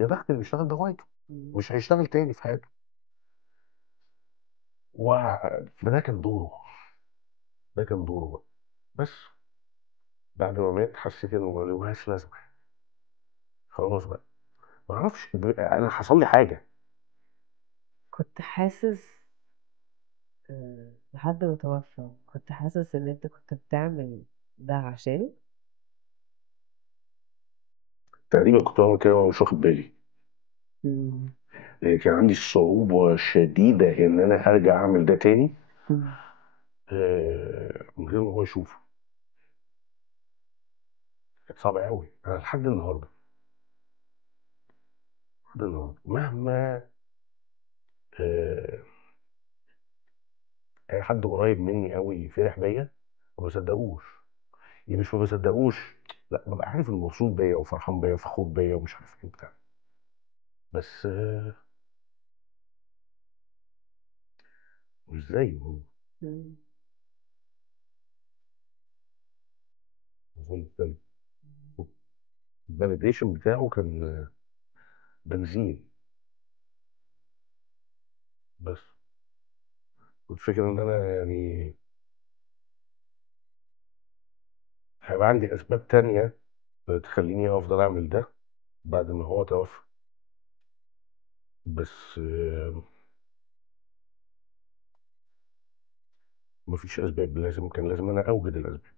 يا بخت اللي بيشتغل بهوايته، مم. مش هيشتغل تاني في حياته. فده كان دوره، ده كان دوره بقى. بس بعد ما مات حسيت انه ملوهاش لازمه، خلاص بقى. ما اعرفش، انا حصل لي حاجه. كنت حاسس لحد ما توفى كنت حاسس ان انت كنت بتعمل ده عشانه. تقريبا كنت بعمل كده وأنا مش واخد بالي. مم. كان عندي صعوبه شديده ان انا ارجع اعمل ده تاني، مم. من غير ما هو يشوفه. كانت صعبه قوي. انا لحد النهارده، لحد النهارده مهما آه، اي حد قريب مني قوي فرح بيا، ما بصدقوش. يعني مش ما بصدقوش، لا ببقى عارف انه مبسوط بيا وفرحان بيا وفخور بيا ومش عارف ايه بتاع. بس مش زيه هو. مم. الفاليديشن بتاعه كان بنزين بس. كنت فاكر ان انا يعني هيبقى عندي اسباب تانية تخليني افضل اعمل ده بعد ما هو توفى. بس مفيش اسباب، كان لازم انا اوجد الاسباب.